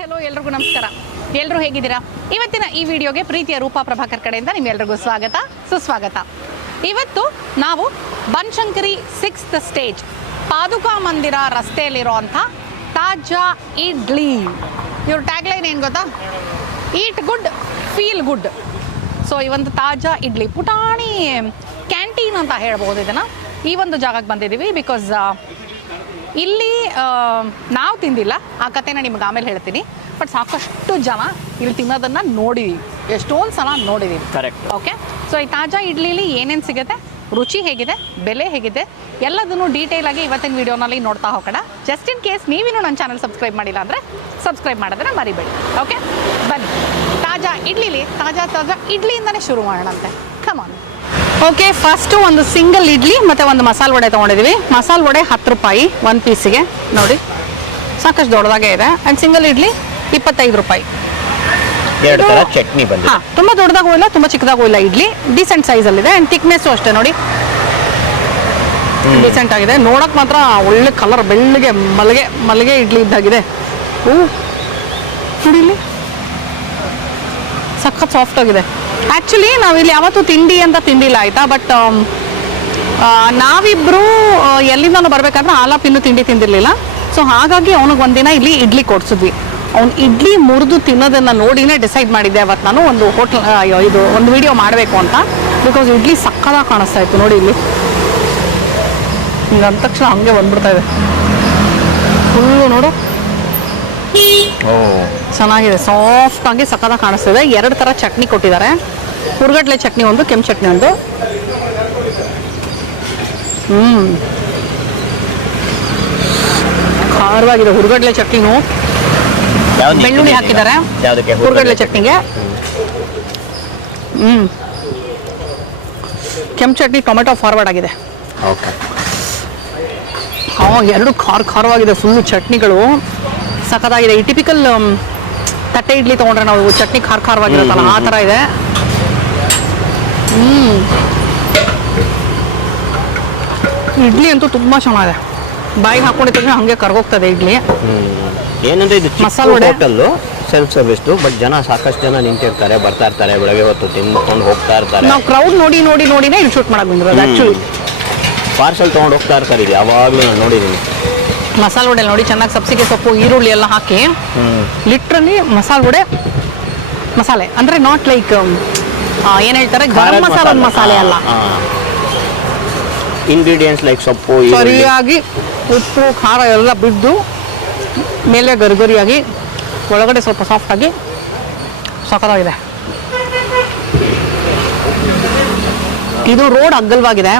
Hello ಎಲ್ರಿಗೂ ನಮಸ್ಕಾರ. ಎಲ್ಲರೂ ಹೇಗಿದ್ದೀರಾ? ಇವತ್ತಿನ ಈ ವಿಡಿಯೋಗೆ ಪ್ರೀತಿಯ ರೂಪಾ ಪ್ರಭಾಕರ್ ಕಡೆಯಿಂದ ನಿಮ್ಮೆಲ್ಲರಿಗೂ ಸ್ವಾಗತ ಸುಸ್ವಾಗತ. ಇವತ್ತು ನಾವು ಬನಶಂಕರಿ 6th ಸ್ಟೇಜ್ ಪಾದುಕಾ ಮಂದಿರ ರಸ್ತೆಯಲ್ಲಿರುವಂಥ ತಾಜಾ ಇಡ್ಲಿ. ಇವ್ರ ಟ್ಯಾಗ್ಲೈನ್ ಏನು ಗೊತ್ತಾ? ಈಟ್ ಗುಡ್ ಫೀಲ್ ಗುಡ್. ಸೊ ಈ ಒಂದು ತಾಜಾ ಇಡ್ಲಿ ಪುಟಾಣಿ ಕ್ಯಾಂಟೀನ್ ಅಂತ ಹೇಳ್ಬೋದು. ಇದನ್ನು ಈ ಒಂದು ಜಾಗಕ್ಕೆ ಬಂದಿದ್ದೀವಿ ಬಿಕಾಸ್ ಇಲ್ಲಿ ನಾವು ತಿಂದಿಲ್ಲ, ಆ ಕಥೆನ ನಿಮ್ಗೆ ಆಮೇಲೆ ಹೇಳ್ತೀನಿ. ಬಟ್ ಸಾಕಷ್ಟು ಜನ ಇಲ್ಲಿ ತಿನ್ನೋದನ್ನು ನೋಡಿದ್ದೀವಿ, ಎಷ್ಟೊಂದು ಸಲ ನೋಡಿದ್ದೀವಿ. ಕರೆಕ್ಟ್. ಓಕೆ, ಸೊ ಈ ತಾಜಾ ಇಡ್ಲಿಲಿ ಏನೇನು ಸಿಗುತ್ತೆ, ರುಚಿ ಹೇಗಿದೆ, ಬೆಲೆ ಹೇಗಿದೆ, ಎಲ್ಲದನ್ನು ಡೀಟೇಲಾಗಿ ಇವತ್ತಿನ ವೀಡಿಯೋನಲ್ಲಿ ನೋಡ್ತಾ ಹೋಗೋಣ. ಜಸ್ಟ್ ಇನ್ ಕೇಸ್ ನೀವಿನ್ನೂ ನನ್ನ ಚಾನಲ್ ಸಬ್ಸ್ಕ್ರೈಬ್ ಮಾಡಿಲ್ಲ ಅಂದರೆ ಸಬ್ಸ್ಕ್ರೈಬ್ ಮಾಡೋದನ್ನ ಮರಿಬೇಡಿ. ಓಕೆ, ಬನ್ನಿ ತಾಜಾ ಇಡ್ಲಿಲಿ ತಾಜಾ ಇಡ್ಲಿಯಿಂದನೇ ಶುರು ಮಾಡೋಣಂತೆ. ಕಮಾನ್. ಓಕೆ, ಫಸ್ಟು ಒಂದು ಸಿಂಗಲ್ ಇಡ್ಲಿ ಮತ್ತು ಒಂದು ಮಸಾಲೆ ವಡೆ ತೊಗೊಂಡಿದ್ದೀವಿ. ಮಸಾಲೆ ವಡೆ 10 ರೂಪಾಯಿ ಒಂದು ಪೀಸಿಗೆ. ನೋಡಿ ಸಾಕಷ್ಟು ದೊಡ್ಡದಾಗೇ ಇದೆ. ಆ್ಯಂಡ್ ಸಿಂಗಲ್ ಇಡ್ಲಿ 25 ರೂಪಾಯಿ. ಎರಡು ಥರ ಚಟ್ನಿ ಬಂದಿದೆ. ಹಾಂ, ತುಂಬ ದೊಡ್ಡದಾಗೂ ಇಲ್ಲ, ತುಂಬ ಚಿಕ್ಕದಾಗೂ ಇಲ್ಲ. ಇಡ್ಲಿ ಡೀಸೆಂಟ್ ಸೈಜಲ್ಲಿದೆ. ಆ್ಯಂಡ್ ಥಿಕ್ನೆಸ್ಸು ಅಷ್ಟೇ ನೋಡಿ, ಡೀಸೆಂಟ್ ಆಗಿದೆ. ನೋಡೋಕೆ ಮಾತ್ರ ಒಳ್ಳೆ ಕಲರ್, ಬೆಳ್ಳಗೆ ಮಲ್ಲಿಗೆ ಇಡ್ಲಿ ಇದ್ದಾಗಿದೆ. ನೋಡಿ ಇಲ್ಲಿ ಸಖತ್ ಸಾಫ್ಟ್ ಆಗಿದೆ. ಆ್ಯಕ್ಚುಲಿ ನಾವಿಲ್ಲಿ ಯಾವತ್ತೂ ತಿಂಡಿ ಅಂತ ತಿಂದಿಲ್ಲ ಆಯಿತಾ. ಬಟ್ ನಾವಿಬ್ಬರು ಎಲ್ಲಿಂದನೂ ಬರಬೇಕಾದ್ರೆ ಆಲಾಪಿನ್ನೂ ತಿಂಡಿ ತಿಂದಿರಲಿಲ್ಲ. ಸೊ ಹಾಗಾಗಿ ಅವನಿಗೆ ಒಂದಿನ ಇಲ್ಲಿ ಇಡ್ಲಿ ಕೊಡಿಸಿದ್ವಿ. ಅವ್ನು ಇಡ್ಲಿ ಮುರಿದು ತಿನ್ನೋದನ್ನು ನೋಡಿನೇ ಡಿಸೈಡ್ ಮಾಡಿದ್ದೆ ಅವತ್ತು ನಾನು ಒಂದು ಒಂದು ವಿಡಿಯೋ ಮಾಡಬೇಕು ಅಂತ. ಬಿಕಾಸ್ ಇಡ್ಲಿ ಸಕ್ಕದಾಗಿ ಕಾಣಿಸ್ತಾ ಇತ್ತು ನೋಡಿ. ಇಲ್ಲಿ ಈಗ ಅಂದ ತಕ್ಷಣ ಹಂಗೆ ಬಂದ್ಬಿಡ್ತಾ ಇದೆ ಫುಲ್ಲು. ನೋಡು ಚೆನ್ನಾಗಿದೆ, ಸಾಫ್ಟಾಗಿ ಸಕ್ಕದಾಗಿ ಕಾಣಿಸ್ತಿದೆ. 2 ಥರ ಚಟ್ನಿ ಕೊಟ್ಟಿದ್ದಾರೆ. ಹುರ್ಗಡ್ಲೆ ಚಟ್ನಿ ಒಂದು, ಕೆಂಪು ಚಟ್ನಿ ಒಂದು. ಖಾರವಾಗಿದೆ ಹುರ್ಗಡ್ಲೆ ಚಟ್ನಿನೂ. ಬೆಳ್ಳುಳ್ಳಿ ಹಾಕಿದ್ದಾರೆ ಹುರ್ಗಡ್ಲೆ ಚಟ್ನಿಗೆ. ಕೆಂಪು ಚಟ್ನಿ ಟೊಮೆಟೊ ಫಾರ್ವರ್ಡ್ ಆಗಿದೆ. ಎರಡು ಖಾರವಾಗಿದೆ ಫುಲ್ಲು. ಚಟ್ನಿಗಳು ಸಖತ್ತಾಗಿದೆ. ಈ ಟಿಪಿಕಲ್ ತಟ್ಟೆ ಇಡ್ಲಿ ತೊಗೊಂಡ್ರೆ ನಾವು ಚಟ್ನಿ ಖಾರವಾಗಿರುತ್ತಲ್ಲ, ಆ ಥರ ಇದೆ. ಇಡ್ಲಿ ಅಂತೂ ತುಂಬ ಚೆನ್ನಾಗಿದೆ. ಬಾಯಿಗೆ ಹಾಕೊಂಡಿದ್ರೆ ಹಂಗೆ ಕರ್ಗೋಗ್ತದೆ ಇಡ್ಲಿ. ಏನಂದ್ರೆ ಇದು ಮಸಾಲೆ ಹೋಟೆಲ್ಲು, ಸೆಲ್ಫ್ ಸರ್ವಿಸ್. ಬಟ್ ಜನ ಸಾಕಷ್ಟು ಜನ ನಿಂತಿರ್ತಾರೆ, ಬರ್ತಾ ಇರ್ತಾರೆ, ಬೆಳಗ್ಗೆ ಹೊತ್ತು ತಿನ್ಕೊಂಡು ಹೋಗ್ತಾ ಇರ್ತಾರೆ. ನಾವು ಕ್ರೌಡ್ ನೋಡಿನೇ ಇಲ್ಲಿ ಶೂಟ್ ಮಾಡಕ್ ಬಂದಿರೋದು. ಆ್ಯಕ್ಚುಲಿ ಪಾರ್ಸಲ್ ತೊಗೊಂಡು ಹೋಗ್ತಾ ಇರ್ತಾರೆ. ಇದು ಯಾವಾಗಲೂ ನಾನು ನೋಡಿದ್ದೀನಿ. ಮಸಾಲೆ ವಡೆ ನೋಡಿ, ಚೆನ್ನಾಗಿ ಸಬ್ಸಿಗೆ ಸೊಪ್ಪು, ಈರುಳ್ಳಿ ಎಲ್ಲ ಹಾಕಿ ಲಿಟ್ರಲಿ ಮಸಾಲೆ ಅಂದರೆ ನಾಟ್ ಲೈಕ್ ಏನು ಹೇಳ್ತಾರೆ ಗರಂ ಮಸಾಲೆ ಅಲ್ಲ. ಇಂಗ್ರೀಡಿಯೆಂಟ್ಸ್ ಲೈಕ್ ಸೊಪ್ಪು, ಸರಿಯಾಗಿ ಉಪ್ಪು ಖಾರ ಎಲ್ಲ ಬಿದ್ದು ಮೇಲೆ ಗರಿಗರಿಯಾಗಿ, ಒಳಗಡೆ ಸ್ವಲ್ಪ ಸಾಫ್ಟಾಗಿ ಸಖತ್ತಾಗಿದೆ. ಇದು ರೋಡ್ ಅಗ್ಗಲ್ವಾಗಿದೆ.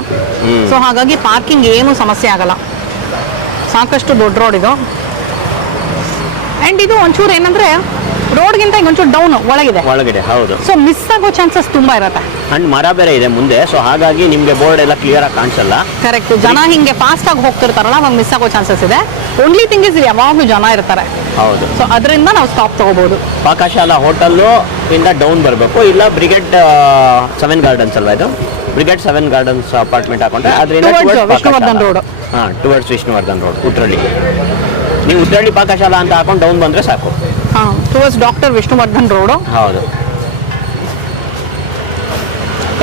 ಸೊ ಹಾಗಾಗಿ ಪಾರ್ಕಿಂಗ್ ಏನೂ ಸಮಸ್ಯೆ ಆಗಲ್ಲ. ಸಾಕಷ್ಟು ದೊಡ್ಡ ರೋಡ್ ಇದು. ಆ್ಯಂಡ್ ಇದು ಒಂಚೂರು ಏನಂದರೆ ರೋಡ್ಗಿಂತ ಒಂಚೂರು ಡೌನ್ ಒಳಗಿದೆ. ಹೌದು. ಸೊ ಮಿಸ್ ಆಗೋ ಚಾನ್ಸಸ್ ತುಂಬ ಇರುತ್ತೆ. ಅಂಡ್ ಮರ ಬೇರೆ ಇದೆ ಮುಂದೆ. ಸೊ ಹಾಗಾಗಿ ನಿಮಗೆ ಬೋರ್ಡ್ ಎಲ್ಲ ಕ್ಲಿಯರ್ ಆಗಿ ಕಾಣಿಸಲ್ಲ. ಕರೆಕ್ಟ್. ಜನ ಹಿಂಗೆ ಫಾಸ್ಟ್ ಆಗಿ ಹೋಗ್ತಿರ್ತಾರಲ್ಲ, ಅವಾಗ ಮಿಸ್ ಆಗೋ ಚಾನ್ಸಸ್ ಇದೆ. ಓನ್ಲಿ ಥಿಂಗ್ ಇಸ್ ಯಾವಾಗಲೂ ಜನ ಇರ್ತಾರೆ. ಹೌದು. ಸೊ ಅದರಿಂದ ನಾವು ಸ್ಟಾಪ್ ತಗೋಬಹುದು. ಪಾಕಶಾಲಾ ಹೋಟೆಲ್ಲು ಇಂದ ಡೌನ್ ಬರಬೇಕು, ಇಲ್ಲ ಬ್ರಿಗೇಡ್ 7 ಗಾರ್ಡನ್ಸ್ ಅಲ್ವಾ ಇದು? ಬ್ರಿಗೇಡ್ 7 ಗಾರ್ಡನ್ಸ್ ಅಪಾರ್ಟ್ಮೆಂಟ್ ಹಾಕೊಂಡ್ರೆ ಅದರಿಂದ Vishnuvardhan road. Towards Vishnuvardhan road, Uttarahalli. ನೀವು ಉತ್ರಳ್ಳಿ ಪಾಕಶಾಲಾ ಅಂತ ಹಾಕೊಂಡು ಡೌನ್ ಬಂದರೆ ಸಾಕು. Towards doctor Vishnuvardhan road. ಹೌದು.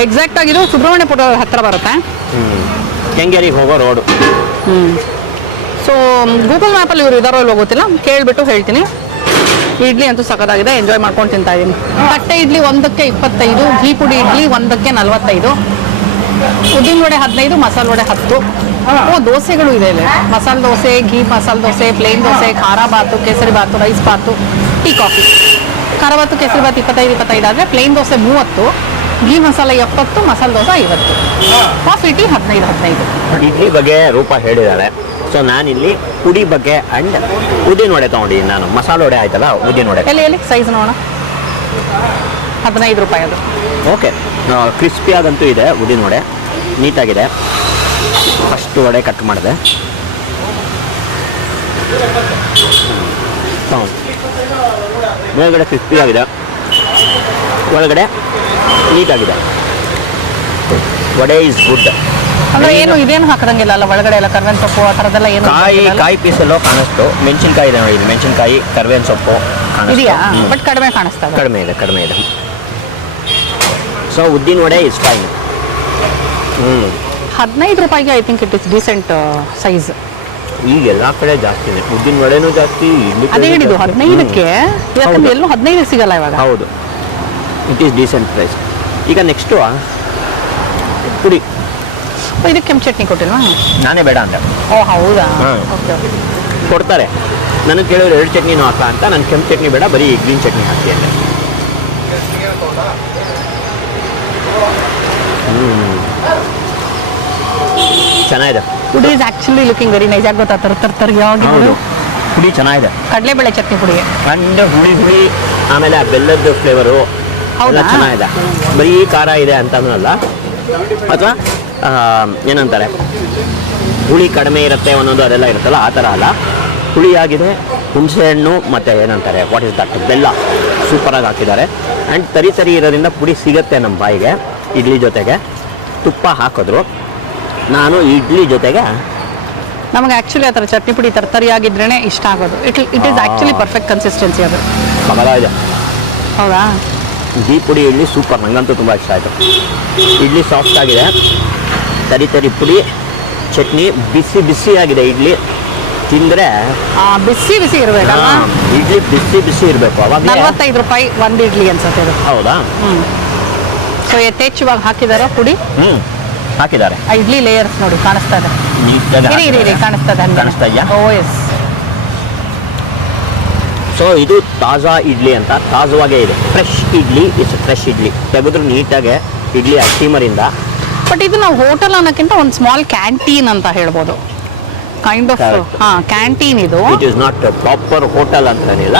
ಎಕ್ಸಾಕ್ಟ್ ಆಗಿದ್ದು ಸುಬ್ರಹ್ಮಣ್ಯಪುರ ಹತ್ರ ಬರುತ್ತೆ. ಕೆಂಗೇರಿಗೆ ಹೋಗೋ ರೋಡು. ಸೊ ಗೂಗಲ್ ಮ್ಯಾಪಲ್ಲಿ ಇವರು ಇದಾರೋ ಇಲ್ಲೋ ಗೊತ್ತಿಲ್ಲ, ಕೇಳಿಬಿಟ್ಟು ಹೇಳ್ತೀನಿ. ಇಡ್ಲಿ ಅಂತೂ ಸಖತ್ತಾಗಿದೆ, ಎಂಜಾಯ್ ಮಾಡ್ಕೊಂಡು ತಿಂತಾ ಇದ್ದೀನಿ. ತಟ್ಟೆ ಇಡ್ಲಿ ಒಂದಕ್ಕೆ 25, ಘೀ ಪುಡಿ ಇಡ್ಲಿ ಒಂದಕ್ಕೆ 45, ಉದ್ದಿನ ವಡೆ 15, ಮಸಾಲೆ ವಡೆ 10. ದೋಸೆಗಳು ಇದೆ ಇಲ್ಲಿ. ಮಸಾಲೆ ದೋಸೆ, ಘೀ ಮಸಾಲೆ ದೋಸೆ, ಪ್ಲೇನ್ ದೋಸೆ, ಖಾರ ಬಾತು, ಕೇಸರಿ ಬಾತು, ರೈಸ್ ಬಾತು, ಟೀ ಕಾಫಿ. ಖಾರ ಬಾತು, ಕೇಸರಿ ಬಾತು 25 ಆದರೆ ಪ್ಲೇನ್ ದೋಸೆ 30, ಘೀ ಮಸಾಲೆ 70, ಮಸಾಲೆ ದೋಸೆ 50, ಕಾಫಿ ಟೀ 15. ಇಡ್ಲಿ ಬಗ್ಗೆ ರೂಪ ಹೇಳಿದ್ದಾರೆ. ಸೊ ನಾನಿಲ್ಲಿ ಪುಡಿ ಬಗ್ಗೆ ಆ್ಯಂಡ್ ಉದ್ದಿನ ವಡೆ ತೊಗೊಂಡಿದ್ದೀನಿ ನಾನು. ಮಸಾಲೆ ವಡೆ ಆಯ್ತಲ್ಲ, ಉದ್ದಿನ ವಡೆ ಎಲ್ಲಿ ಸೈಜ್ ನೋಡೋಣ. 15 ರೂಪಾಯಿ ಅದು. ಓಕೆ, ಕ್ರಿಸ್ಪಿಯಾಗಂತೂ ಇದೆ ಉದ್ದಿನ ವಡೆ, ನೀಟಾಗಿದೆ. ಫಸ್ಟು ವಡೆ ಕಟ್ ಮಾಡಿದೆ. ಮೇಲ್ಗಡೆ ಕ್ರಿಸ್ಪಿಯಾಗಿದೆ, ಒಳಗಡೆ ನೀಟಾಗಿದೆ. Vada is good. ಅಂದ್ರೆ ಏನು ಇದೇನು ಹಾಕದಂಗಿಲ್ಲ ಅಲ್ಲ ಒಳಗಡೆ ಎಲ್ಲ ಕರ್ಬೇವಿನ ಸೊಪ್ಪು ಆ ಥರದ್ದೆಲ್ಲ ಏನು ಕಾಯಿ ಪೀಸಲ್ಲೋ ಕಾಣಿಸ್ತು. ಮೆಣಸಿನ್ಕಾಯಿ ಇದೆ ನೋಡಿ, ಮೆಣಸಿನ್ಕಾಯಿ, ಕರ್ಬೇವಿನ ಸೊಪ್ಪು, ಇದೆಯಾ? ಬಟ್ ಕಡಿಮೆ ಕಾಣಿಸ್ತದೆ. ಕಡಿಮೆ ಇದೆ. ಸೊ ಉದ್ದಿನ ವಡೆ ಇಸ್ ಫೈನ್. 15 ರೂಪಾಯಿಗೆ I think it is decent size. ಈಗ ಎಲ್ಲ ಕಡೆ ಜಾಸ್ತಿ ಇದೆ, ಉದ್ದಿನ ವಡೆನೂ ಜಾಸ್ತಿ. ಅದೇ ಹೇಳಿದ್ದು 15ಕ್ಕೆ, ಯಾಕಂದ್ರೆ ಎಲ್ಲೂ 15 ಸಿಗಲ್ಲ ಇವಾಗ. ಹೌದು, ಇಟ್ ಈಸ್ ಡೀಸೆಂಟ್ ಪ್ರೈಸ್. ಈಗ ನೆಕ್ಸ್ಟು ಪುಡಿ. ಇದಕ್ಕೆ ಕೆಂಪು ಚಟ್ನಿ ಕೊಟ್ಟಿಲ್ವಾ? ನಾನೇ ಬೇಡ ಅಂದೆ. ಓ ಹೌದಾ? ಓಕೆ ಕೊಡ್ತಾರೆ. ನನಗೆ ಕೇಳಿದ್ರು 2 ಚಟ್ನಿನೂ ಹಾಕ ಅಂತ. ನಾನು ಕೆಂಪು ಚಟ್ನಿ ಬೇಡ, ಬರೀ ಗ್ರೀನ್ ಚಟ್ನಿ ಹಾಕಿ ಅಂದೆ. ಚೆನ್ನಾಗಿದೆ. Food is actually looking very nice. ಆಗಿ ಗೊತ್ತಾ ತರ್ಯಾಗಿ ಪುಡಿ ಚೆನ್ನಾಗಿದೆ. ಕಡಲೆಬೇಳೆ ಚಟ್ನಿ ಪುಡಿ ಅಂಡ್ ಹುಳಿ ಆಮೇಲೆ ಆ ಬೆಲ್ಲದ ಫ್ಲೇವರು ಎಲ್ಲ ಚೆನ್ನಾಗಿದೆ. ಬರೀ ಖಾರ ಇದೆ ಅಂತನೂ ಅಲ್ಲ, ಅಥವಾ ಏನಂತಾರೆ ಹುಳಿ ಕಡಿಮೆ ಇರುತ್ತೆ ಒಂದೊಂದು ಅದೆಲ್ಲ ಇರುತ್ತಲ್ಲ ಆ ಥರ ಅಲ್ಲ. ಹುಳಿಯಾಗಿದೆ. ಹುಣಸೆಹಣ್ಣು ಮತ್ತು ಏನಂತಾರೆ ವಾಟ್ ಇಸ್ ದಟ್ ಬೆಲ್ಲ ಸೂಪರಾಗಿ ಹಾಕಿದ್ದಾರೆ. ಆ್ಯಂಡ್ ತರಿ ಇರೋದ್ರಿಂದ ಪುಡಿ ಸಿಗುತ್ತೆ ನಮ್ಮ ಬಾಯಿಗೆ. ಇಡ್ಲಿ ಜೊತೆಗೆ ತುಪ್ಪ ಹಾಕಿದ್ರು. ನಾನು ಇಡ್ಲಿ ಜೊತೆಗೆ ನಮಗೆ ಆ್ಯಕ್ಚುಲಿ ಆ ಥರ ಚಟ್ನಿ ಪುಡಿ ತರಿಯಾಗಿದ್ರೇ ಇಷ್ಟ ಆಗೋದು. It is actually perfect consistency ಅದು. ಬಹಳ ಇದೆ. ಹೌದಾ? ಘೀ ಪುಡಿ ಇಡ್ಲಿ ಸೂಪರ್, ನನಗಂತೂ ತುಂಬ ಇಷ್ಟ ಆಯಿತು. ಇಡ್ಲಿ ಸಾಫ್ಟ್ ಆಗಿದೆ, ತರಿ ಪುಡಿ, ಚಟ್ನಿ ಬಿಸಿ ಆಗಿದೆ. ಇಡ್ಲಿ ತಿಂದರೆ ಬಿಸಿ ಇರಬೇಕಲ್ಲ. ಇಡ್ಲಿ ಬಿಸಿ ಇರಬೇಕು. ಅವಾಗ 45 ರೂಪಾಯಿ ಒಂದು ಇಡ್ಲಿ ಅನ್ಸುತ್ತೆ ಇದು. ಹೌದಾ? ಸೊ ಯಥೇಚ್ಛವಾಗಿ ಹಾಕಿದಾರ ಪುಡಿ? ಹಾಕಿದ್ದಾರೆ. ಆ ಇಡ್ಲಿ ಲೇಯರ್ಸ್ ನೋಡಿ ಕಾಣಿಸ್ತಾ ಇದೆ. ಇರಿ ಕಾಣಿಸ್ತಾ ಇದೆಯಾ? ಓ ಎಸ್. ಸೊ ಇದು ತಾಜಾ ಇಡ್ಲಿ ಅಂತ, ತಾಜಾವಾಗೇ ಇದೆ. ಫ್ರೆಶ್ ಇಡ್ಲಿ ತೆಗೆದ್ರು ನೀಟಾಗೆ ಇಡ್ಲಿ ಸ್ಟೀಮರಿಂದ. ಬಟ್ ಇದು ನಾವು ಹೋಟೆಲ್ ಅನ್ನೋಕ್ಕಿಂತ ಒಂದು ಸ್ಮಾಲ್ ಕ್ಯಾಂಟೀನ್ ಅಂತ ಹೇಳ್ಬೋದು. ಕೈಂಡ್ ಆಫ್ ಕ್ಯಾಂಟೀನ್ ಇದು. It is not proper hotel ಅಂತೇನಿಲ್ಲ.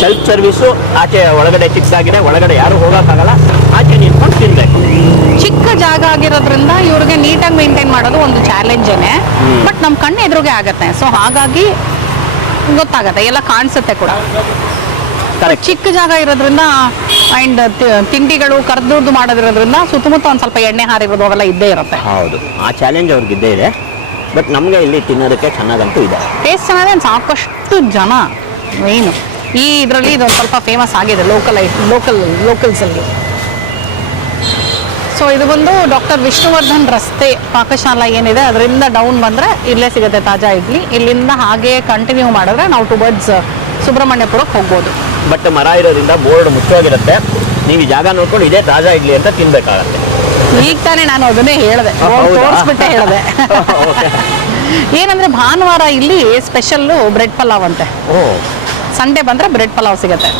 Self service. ಆಚೆ ಒಳಗಡೆ ಚಿಕ್ಕದಾಗಿದೆ, ಒಳಗಡೆ ಯಾರು ಹೋಗೋಕ್ಕಾಗಲ್ಲ, ಆಚೆ ನಿಂತ್ಕೊಂಡು ತಿನ್ಬೇಕು. ಚಿಕ್ಕ ಜಾಗ ಆಗಿರೋದ್ರಿಂದ ಇವ್ರಿಗೆ ನೀಟಾಗಿ ಮೇಂಟೈನ್ ಮಾಡೋದು ಒಂದು ಚಾಲೆಂಜೇನೆ. ಬಟ್ ನಮ್ಮ ಕಣ್ಣು ಎದುರುಗೆ ಆಗತ್ತೆ. ಸೊ ಹಾಗಾಗಿ ಗೊತ್ತಾಗತ್ತೆ, ಎಲ್ಲ ಕಾಣಿಸುತ್ತೆ ಕೂಡ. ಚಿಕ್ಕ ಜಾಗ ಇರೋದ್ರಿಂದ ಅಂಡ್ ತಿಂಡಿಗಳು ಕರ್ದುರ್ದು ಮಾಡೋದಿರೋದ್ರಿಂದ ಸುತ್ತಮುತ್ತ ಒಂದು ಸ್ವಲ್ಪ ಎಣ್ಣೆ ಹಾರಿರೋದು ಅವೆಲ್ಲ ಇದ್ದೇ ಇರುತ್ತೆ. ಹೌದು, ಆ ಚಾಲೆಂಜ್ ಅವ್ರಿಗೆ ಇದ್ದೇ ಇದೆ. ಬಟ್ ನಮಗೆ ಇಲ್ಲಿ ತಿನ್ನೋದಕ್ಕೆ ಚೆನ್ನಾಗಂತೂ ಇದೆ. ಟೇಸ್ಟ್ ಚೆನ್ನಾಗಿದೆ. ಸಾಕಷ್ಟು ಜನ ಮೇನು ಈ ಇದರಲ್ಲಿ ಇದೊಂದು ಸ್ವಲ್ಪ ಫೇಮಸ್ ಆಗಿದೆ ಲೋಕಲ್ಸಲ್ಲಿ. ಸೊ ಇದು ಬಂದು ಡಾಕ್ಟರ್ ವಿಷ್ಣುವರ್ಧನ್ ರಸ್ತೆ ಪಾಕಶಾಲಾ ಏನಿದೆ ಅದರಿಂದ ಡೌನ್ ಬಂದರೆ ಇಲ್ಲೇ ಸಿಗುತ್ತೆ ತಾಜಾ ಇಡ್ಲಿ. ಇಲ್ಲಿಂದ ಹಾಗೆ ಕಂಟಿನ್ಯೂ ಮಾಡಿದ್ರೆ ನಾವು ಟುವರ್ಡ್ಸ್ ಸುಬ್ರಹ್ಮಣ್ಯಪುರಕ್ಕೆ ಹೋಗ್ಬೋದು. ಬಟ್ ಮರ ಇರೋದ್ರಿಂದ ಬೋರ್ಡ್ ಮುಚ್ಚೋಗಿರುತ್ತೆ. ನೀವು ಈ ಜಾಗ ನೋಡ್ಕೊಂಡು ಇದೇ ತಾಜಾ ಇಡ್ಲಿ ಅಂತ ತಿನ್ಬೇಕಾಗತ್ತೆ. ಈಗ ತಾನೇ ನಾನು ಅದನ್ನೇ ಹೇಳಿದೆ, ತೋರಿಸ್ಬಿಟ್ಟೆ ಹೇಳಿದೆ. ಏನಂದ್ರೆ ಭಾನುವಾರ ಇಲ್ಲಿ ಸ್ಪೆಷಲ್ಲು ಬ್ರೆಡ್ ಪಲಾವ್ ಅಂತೆ. ಸಂಡೇ ಬಂದರೆ ಬ್ರೆಡ್ ಪಲಾವ್ ಸಿಗುತ್ತೆ.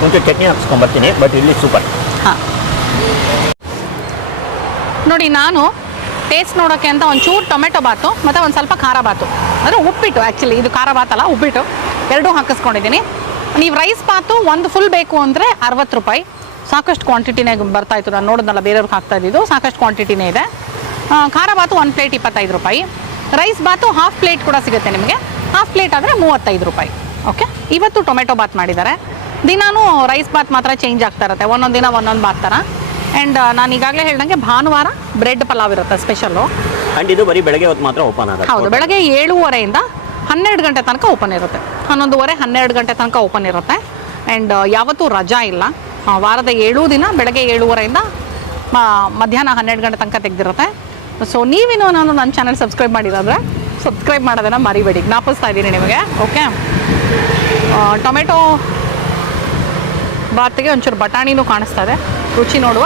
ಮುಂಚೆ ಚಟ್ನಿ ಹಾಕ್ಸ್ಕೊಂಡ್ಬರ್ತೀನಿ, ಬಟ್ ಇಲ್ಲಿ ಸೂಪರ್. ಹಾಂ ನೋಡಿ, ನಾನು ಟೇಸ್ಟ್ ನೋಡೋಕ್ಕೆ ಅಂತ ಒಂಚೂರು ಟೊಮೆಟೊ ಬಾತು ಮತ್ತು ಒಂದು ಸ್ವಲ್ಪ ಖಾರ ಬಾತು, ಅಂದರೆ ಉಪ್ಪಿಟ್ಟು. ಆ್ಯಕ್ಚುಲಿ ಇದು ಖಾರ ಬಾತಲ್ಲ, ಉಪ್ಪಿಟ್ಟು ಎರಡೂ ಹಾಕಿಸ್ಕೊಂಡಿದ್ದೀನಿ. ನೀವು ರೈಸ್ ಬಾತು ಒಂದು ಫುಲ್ ಬೇಕು ಅಂದರೆ 60 ರೂಪಾಯಿ. ಸಾಕಷ್ಟು ಕ್ವಾಂಟಿಟಿನೇ ಬರ್ತಾಯಿತ್ತು. ನಾನು ನೋಡಿದ್ನಲ್ಲ, ಬೇರೆಯವ್ರಿಗೆ ಹಾಕ್ತಾ ಇದ್ದಿದ್ದು ಸಾಕಷ್ಟು ಕ್ವಾಂಟಿಟಿನೇ ಇದೆ. ಖಾರ ಬಾತು 1 ಪ್ಲೇಟ್ 25 ರೂಪಾಯಿ. ರೈಸ್ ಬಾತು ಹಾಫ್ ಪ್ಲೇಟ್ ಕೂಡ ಸಿಗುತ್ತೆ ನಿಮಗೆ. ಹಾಫ್ ಪ್ಲೇಟ್ ಆದರೆ 35 ರೂಪಾಯಿ. ಓಕೆ, ಇವತ್ತು ಟೊಮೆಟೊ ಬಾತ್ ಮಾಡಿದ್ದಾರೆ. ದಿನಾನು ರೈಸ್ ಬಾತ್ ಮಾತ್ರ ಚೇಂಜ್ ಆಗ್ತಾ ಇರುತ್ತೆ, ಒಂದೊಂದು ದಿನ ಒಂದೊಂದು ಬಾತ್ ಥರ. ಆ್ಯಂಡ್ ನಾನು ಈಗಾಗಲೇ ಹೇಳ್ದಂಗೆ ಭಾನುವಾರ ಬ್ರೆಡ್ ಪಲಾವ್ ಇರುತ್ತೆ ಸ್ಪೆಷಲ್ಲು. ಆ್ಯಂಡ್ ಇದು ಬರೀ ಬೆಳಗ್ಗೆ ಹೊತ್ತು ಮಾತ್ರ ಓಪನ್ ಆಗುತ್ತೆ. ಹೌದು, ಬೆಳಗ್ಗೆ 7:30 12 ಗಂಟೆ ತನಕ ಓಪನ್ ಇರುತ್ತೆ. 11:30 12 ಗಂಟೆ ತನಕ ಓಪನ್ ಇರುತ್ತೆ. ಆ್ಯಂಡ್ ಯಾವತ್ತೂ ರಜಾ ಇಲ್ಲ. ವಾರದ 7 ದಿನ ಬೆಳಗ್ಗೆ 7:30 ಮಧ್ಯಾಹ್ನ 12 ಗಂಟೆ ತನಕ ತೆಗೆದಿರುತ್ತೆ. ಸೊ ನೀವೇನೋ ನನ್ನ ಚಾನಲ್ ಸಬ್ಸ್ಕ್ರೈಬ್ ಮಾಡಿರೋದ್ರೆ ಸಬ್ಸ್ಕ್ರೈಬ್ ಮಾಡೋದನ್ನು ಮರಿಬೇಡಿ, ಜ್ಞಾಪಿಸ್ತಾ ಇದ್ದೀನಿ ನಿಮಗೆ. ಓಕೆ, ಟೊಮೆಟೊ ಬಾತಿಗೆ ಒಂಚೂರು ಬಟಾಣಿನೂ ಕಾಣಿಸ್ತಾ ಇದೆ. ರುಚಿ ನೋಡುವ.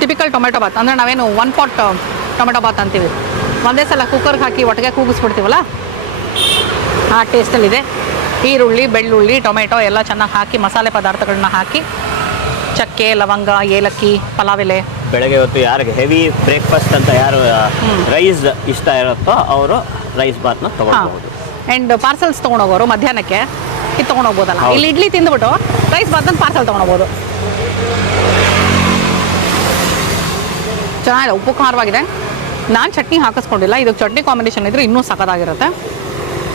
ಟಿಪಿಕಲ್ ಟೊಮೆಟೊ ಬಾತ್ ಅಂದರೆ ನಾವೇನು 1 ಪಾಟ್ ಟೊಮೆಟೊ ಬಾತ್ ಅಂತೀವಿ. ಒಂದೇ ಸಲ ಕುಕ್ಕರ್ಗೆ ಹಾಕಿ ಒಟ್ಟಿಗೆ ಕೂಗಿಸ್ಬಿಡ್ತೀವಲ್ಲ, ಆ ಟೇಸ್ಟಲ್ಲಿದೆ. ಈರುಳ್ಳಿ, ಬೆಳ್ಳುಳ್ಳಿ, ಟೊಮೆಟೊ ಎಲ್ಲ ಚೆನ್ನಾಗಿ ಹಾಕಿ ಮಸಾಲೆ ಪದಾರ್ಥಗಳನ್ನ ಹಾಕಿ, ಚಕ್ಕೆ, ಲವಂಗ, ಏಲಕ್ಕಿ, ಪಲಾವ್ ಎಲೆ. ಬೆಳಗ್ಗೆ ಹೊತ್ತು ಯಾರಿಗೆ ಹೆವಿ ಬ್ರೇಕ್ಫಾಸ್ಟ್ ಅಂತ ಯಾರು ರೈಸ್ ಇಷ್ಟ ಇರುತ್ತೋ ಅವರು ರೈಸ್ ಬಾತ್ನ ತೊಗೊಳ್ಬಹುದು. ಆ್ಯಂಡ್ ಪಾರ್ಸಲ್ಸ್ ತೊಗೊಂಡೋಗೋರು ಮಧ್ಯಾಹ್ನಕ್ಕೆ ಇದು ತೊಗೊಂಡೋಗ್ಬೋದಲ್ಲ. ಇಲ್ಲಿ ಇಡ್ಲಿ ತಿಂದುಬಿಟ್ಟು ರೈಸ್ ಬಾತ್ನ ಪಾರ್ಸಲ್ ತೊಗೊಂಡೋಗ್ಬೋದು. ಚೆನ್ನಾಗಿದೆ, ಉಪ್ಪು ಖಾರವಾಗಿದೆ. ನಾನು ಚಟ್ನಿ ಹಾಕಿಸ್ಕೊಂಡಿಲ್ಲ, ಇದಕ್ಕೆ ಚಟ್ನಿ ಕಾಂಬಿನೇಷನ್ ಇದ್ದರೆ ಇನ್ನೂ ಸಖತ್ತಾಗಿರುತ್ತೆ.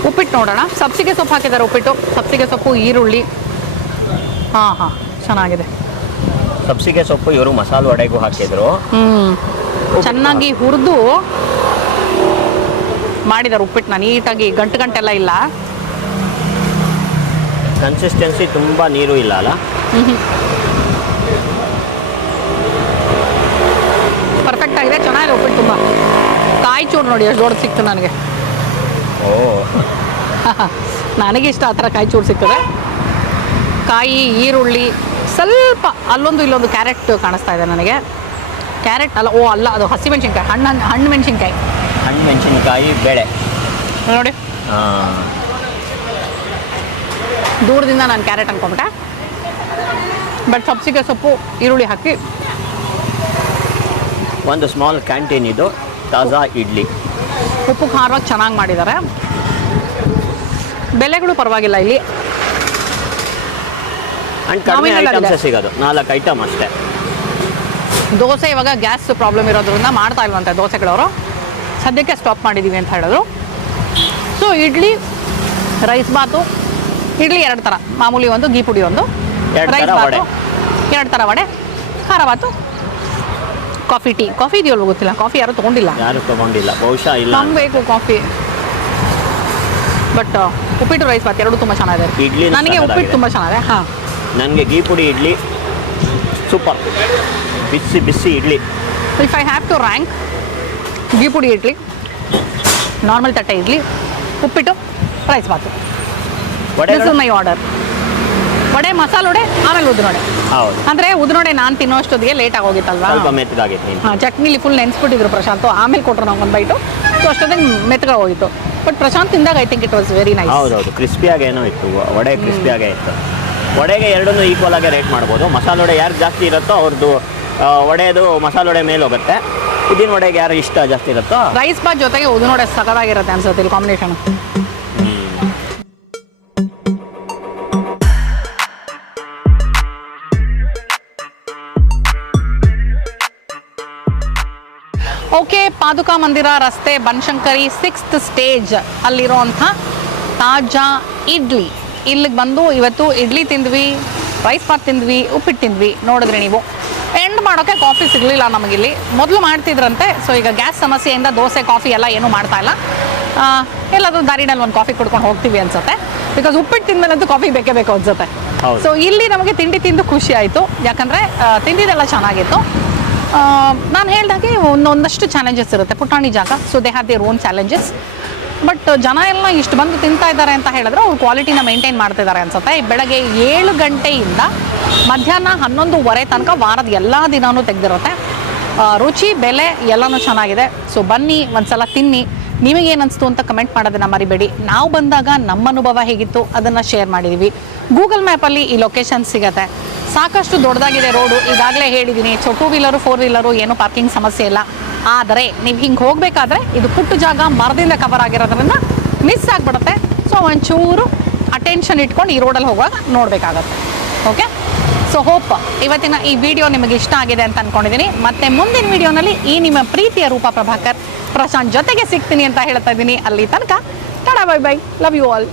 ಉಪ್ಪಿಟ್ಟು ನೋಡೋಣ. ಸಬ್ಸಿಗೆ ಸೊಪ್ಪು ಹಾಕಿದ್ದಾರೆ. ಉಪ್ಪಿಟ್ಟು, ಸಬ್ಸಿಗೆ ಸೊಪ್ಪು, ಈರುಳ್ಳಿ. ಹಾಂ ಚೆನ್ನಾಗಿದೆ. ಸಬ್ಸಿಗೆ ಸೊಪ್ಪು ಇವರು ಮಸಾಲೆ ವಡೆಗೂ ಹಾಕಿದ್ರು. ಚೆನ್ನಾಗಿ ಹುರಿದು ಮಾಡಿದ್ದಾರೆ ಉಪ್ಪಿಟ್ಟನ್ನ ನೀಟಾಗಿ ಗಂಟೆಲ್ಲ ಇಲ್ಲ. ಕನ್ಸಿಸ್ಟೆನ್ಸಿ ತುಂಬ ನೀರು ಇಲ್ಲ ಅಲ್ಲ. ಪರ್ಫೆಕ್ಟ್ ಆಗಿದೆ, ಚೆನ್ನಾಗಿದೆ ಉಪ್ಪಿಟ್ಟು. ತುಂಬ ಕಾಯಿ ಚೂರು ನೋಡಿ ಎಷ್ಟು ದೊಡ್ಡದು ಸಿಕ್ತು ನನಗೆ. ಓ ನನಗೆ ಇಷ್ಟ ಆ ಥರ ಕಾಯಿ ಚೂರು ಸಿಗ್ತದೆ. ಕಾಯಿ, ಈರುಳ್ಳಿ, ಸ್ವಲ್ಪ ಅಲ್ಲೊಂದು ಇಲ್ಲೊಂದು ಕ್ಯಾರೆಟ್ ಕಾಣಿಸ್ತಾ ಇದೆ ನನಗೆ. ಕ್ಯಾರೆಟ್ ಅಲ್ಲ, ಅಲ್ಲ, ಅದು ಹಸಿಮೆಣಸಿನ್ಕಾಯಿ, ಹಣ್ಣು ಮೆಣಸಿನ್ಕಾಯಿ. ಹಣ್ಣು ಮೆಣಸಿನ್ಕಾಯಿ ಬೇಳೆ ನೋಡಿ, ದೂರದಿಂದ ನಾನು ಕ್ಯಾರೆಟ್ ಅನ್ಕೊಂಬಿಟ್ಟೆ. ಬಟ್ ಸಬ್ಸಿಗೆ ಸೊಪ್ಪು, ಈರುಳ್ಳಿ ಹಾಕಿ. ಒಂದು ಸ್ಮಾಲ್ ಕ್ಯಾಂಟೀನ್ ಇದು, ತಾಜಾ ಇಡ್ಲಿ. ಉಪ್ಪು ಖಾರವಾಗಿ ಚೆನ್ನಾಗಿ ಮಾಡಿದ್ದಾರೆ. ಬೆಲೆಗಳು ಪರವಾಗಿಲ್ಲ ಇಲ್ಲಿ. ಆ್ಯಂಡ್ ಕಡಿಮೆ ಐಟಮ್ಸೇ ಸಿಗೋದು, 4 ಐಟಮ್ ಅಷ್ಟೇ. ದೋಸೆ ಇವಾಗ ಗ್ಯಾಸ್ ಪ್ರಾಬ್ಲಮ್ ಇರೋದ್ರಿಂದ ಮಾಡ್ತಾ ಇಲ್ವಂತೆ ದೋಸೆಗಳವರು, ಸದ್ಯಕ್ಕೆ ಸ್ಟಾಪ್ ಮಾಡಿದ್ದೀವಿ ಅಂತ ಹೇಳಿದ್ರು. ಸೊ ಇಡ್ಲಿ, ರೈಸ್ ಬಾತು. ಇಡ್ಲಿ 2 ಥರ, ಮಾಮೂಲಿ ಒಂದು, ಗೀ ಪುಡಿ ಒಂದು, ರೈಸ್ ಬಾತು 2 ಥರ ವಡೆ, ಖಾರ ಬಾತು, ಕಾಫಿ, ಟೀ. ಕಾಫಿ ಇದೆಯಲ್ವ ಗೊತ್ತಿಲ್ಲ, ಕಾಫಿ ಯಾರು ತೊಗೊಂಡಿಲ್ಲ ಬಹುಶಃ ಇಲ್ಲ. ನಮ್ಗೆ ಬೇಕು ಕಾಫಿ. ಬಟ್ ಉಪ್ಪಿಟ್ಟು, ರೈಸ್ ಬಾತ್ 2 ತುಂಬ ಚೆನ್ನಾಗಿದೆ. ಇಡ್ಲಿ ನನಗೆ ಉಪ್ಪಿಟ್ಟು ತುಂಬ ಚೆನ್ನಾಗಿದೆ. ಹಾಂ, ನನಗೆ ಗೀ ಪುಡಿ ಇಡ್ಲಿ ಸೂಪರ್, ಬಿಸಿ ಬಿಸಿ idli. If I have to rank, ghee podi idli, normal thatte idli, uppittu, rice bath. This is my order. Vada, masala vada, ಆಮೇಲೆ ಉದ್ದಿನವಡೆ. ಹೌದು, ಅಂದರೆ ಉದ್ದಿನವಡೆ ನಾನು ತಿನ್ನೋಷ್ಟೊತ್ತಿಗೆ ಲೇಟ್ ಆಗೋಗಿತ್ತಲ್ವಾ. ಸ್ವಲ್ಪ ಮೆತ್ತಗಾಗಿತ್ತು. ಹಾಂ, ಚಟ್ನಿಲಿ ಫುಲ್ ನೆನೆಸ್ಬಿಟ್ಟಿದ್ರು ಪ್ರಶಾಂತ್, ಆಮೇಲೆ ಕೊಟ್ಟರು ನಾವು ಒಂದು ಬೈಟು. ಸೊ ಅಷ್ಟೊತ್ತಿಗೆ ಮೆತ್ತಗೆ ಹೋಗಿತ್ತು. ಬಟ್ ಪ್ರಶಾಂತ್ ತಿಂದಾಗ I think it was very nice. ಹೌದೌದು, ಕ್ರಿಸ್ಪಿಯಾಗಿ ಏನೋ ಇತ್ತು ವಡೆ, ಕ್ರಿಸ್ಪಿಯಾಗೇ ಇತ್ತು. ವಡೆಗೆ ಎರಡನ್ನೂ ಈಕ್ವಲ್ ಆಗಿ ರೇಟ್ ಮಾಡ್ಬೋದು. ಮಸಾಲೆ ವಡೆ ಯಾರು ಜಾಸ್ತಿ ಇರುತ್ತೋ ಅವ್ರದ್ದು ವಡೆದು ಮಸಾಲೆ ವಡೆ ಮೇಲೆ ಹೋಗುತ್ತೆ. ಉದ್ದಿನ ವಡೆಗೆ ಯಾರು ಇಷ್ಟ ಜಾಸ್ತಿ ಇರುತ್ತೋ. ರೈಸ್ ಬಾತ್ ಜೊತೆಗೆ ಉದ್ದಿನ ವಡೆ ಸಖತ್ತಾಗಿರುತ್ತೆ ಅನ್ಸುತ್ತೆ ಇಲ್ಲಿ ಕಾಂಬಿನೇಷನ್. ಓಕೆ, ಪಾದುಕಾ ಮಂದಿರ ರಸ್ತೆ, ಬನಶಂಕರಿ 6th ಸ್ಟೇಜ್ ಅಲ್ಲಿರೋಂಥ ತಾಜಾ ಇಡ್ಲಿ. ಇಲ್ಲಿಗೆ ಬಂದು ಇವತ್ತು ಇಡ್ಲಿ ತಿಂದ್ವಿ, ರೈಸ್ ಬಾತ್ ತಿಂದ್ವಿ, ಉಪ್ಪಿಟ್ಟು ತಿಂದ್ವಿ. ನೋಡಿದ್ರಿ ನೀವು. ಎಂಡ್ ಮಾಡೋಕ್ಕೆ ಕಾಫಿ ಸಿಗಲಿಲ್ಲ ನಮಗಿಲ್ಲಿ. ಮೊದಲು ಮಾಡ್ತಿದ್ರಂತೆ. ಸೊ ಈಗ ಗ್ಯಾಸ್ ಸಮಸ್ಯೆಯಿಂದ ದೋಸೆ, ಕಾಫಿ ಎಲ್ಲ ಏನೂ ಮಾಡ್ತಾ ಇಲ್ಲ. ಎಲ್ಲಾದರೂ ದಾರಿನಲ್ಲಿ ಒಂದು ಕಾಫಿ ಕುಡ್ಕೊಂಡು ಹೋಗ್ತೀವಿ ಅನ್ಸುತ್ತೆ. ಬಿಕಾಸ್ ಉಪ್ಪಿಟ್ಟು ತಿಂದ್ಮೇಲಂತೂ ಕಾಫಿ ಬೇಕೇ ಬೇಕು ಅನ್ಸುತ್ತೆ. ಸೊ ಇಲ್ಲಿ ನಮಗೆ ತಿಂಡಿ ತಿಂದು ಖುಷಿ ಆಯಿತು. ಯಾಕಂದರೆ ತಿಂದಿದ್ದೆಲ್ಲ ಚೆನ್ನಾಗಿತ್ತು. ನಾನು ಹೇಳ್ದಾಗೆ ಒಂದಷ್ಟು ಚಾಲೆಂಜಸ್ ಇರುತ್ತೆ, ಪುಟಾಣಿ ಜಾಗ. So they have their own challenges. But ಜನ ಎಲ್ಲ ಇಷ್ಟು ಬಂದು ತಿಂತಾ ಇದ್ದಾರೆ ಅಂತ ಹೇಳಿದ್ರೆ ಅವ್ರು ಕ್ವಾಲಿಟಿನ ಮೇಂಟೈನ್ ಮಾಡ್ತಿದ್ದಾರೆ ಅನ್ಸುತ್ತೆ. ಬೆಳಗ್ಗೆ 7 ಗಂಟೆಯಿಂದ ಮಧ್ಯಾಹ್ನ 11:30 ತನಕ ವಾರದ ಎಲ್ಲ ದಿನವೂ ತೆಗೆದಿರುತ್ತೆ. ರುಚಿ, ಬೆಲೆ ಎಲ್ಲನೂ ಚೆನ್ನಾಗಿದೆ. ಸೊ ಬನ್ನಿ, ಒಂದ್ಸಲ ತಿನ್ನಿ. ನಿಮಗೇನು ಅನಿಸ್ತು ಅಂತ ಕಮೆಂಟ್ ಮಾಡೋದನ್ನು ಮರಿಬೇಡಿ. ನಾವು ಬಂದಾಗ ನಮ್ಮ ಅನುಭವ ಹೇಗಿತ್ತು ಅದನ್ನು ಶೇರ್ ಮಾಡಿದ್ದೀವಿ. ಗೂಗಲ್ ಮ್ಯಾಪಲ್ಲಿ ಈ ಲೊಕೇಶನ್ ಸಿಗುತ್ತೆ. ಸಾಕಷ್ಟು ದೊಡ್ಡದಾಗಿದೆ ರೋಡು, ಈಗಾಗಲೇ ಹೇಳಿದ್ದೀನಿ. 2 ವೀಲರು 4 ವೀಲರು ಏನೂ ಪಾರ್ಕಿಂಗ್ ಸಮಸ್ಯೆ ಇಲ್ಲ. ಆದರೆ ನೀವು ಹಿಂಗೆ ಹೋಗಬೇಕಾದ್ರೆ ಇದು ಪುಟ್ಟ ಜಾಗ, ಮರದಿಂದ ಕವರ್ ಆಗಿರೋದ್ರಿಂದ ಮಿಸ್ ಆಗಿಬಿಡುತ್ತೆ. ಸೊ ಒಂಚೂರು ಅಟೆನ್ಷನ್ ಇಟ್ಕೊಂಡು ಈ ರೋಡಲ್ಲಿ ಹೋಗುವಾಗ ನೋಡಬೇಕಾಗತ್ತೆ. ಓಕೆ, ಸೊ ಹೋಪ್ ಇವತ್ತಿನ ಈ ವಿಡಿಯೋ ನಿಮಗೆ ಇಷ್ಟ ಆಗಿದೆ ಅಂತ ಅಂದ್ಕೊಂಡಿದ್ದೀನಿ. ಮತ್ತು ಮುಂದಿನ ವಿಡಿಯೋನಲ್ಲಿ ಈ ನಿಮ್ಮ ಪ್ರೀತಿಯ ರೂಪಾ ಪ್ರಭಾಕರ್ ಪ್ರಶಾಂತ್ ಜೊತೆಗೆ ಸಿಗ್ತೀನಿ ಅಂತ ಹೇಳ್ತಾ ಇದ್ದೀನಿ. ಅಲ್ಲಿ ತನಕ ಟಾಡಾ, bye bye, love you all.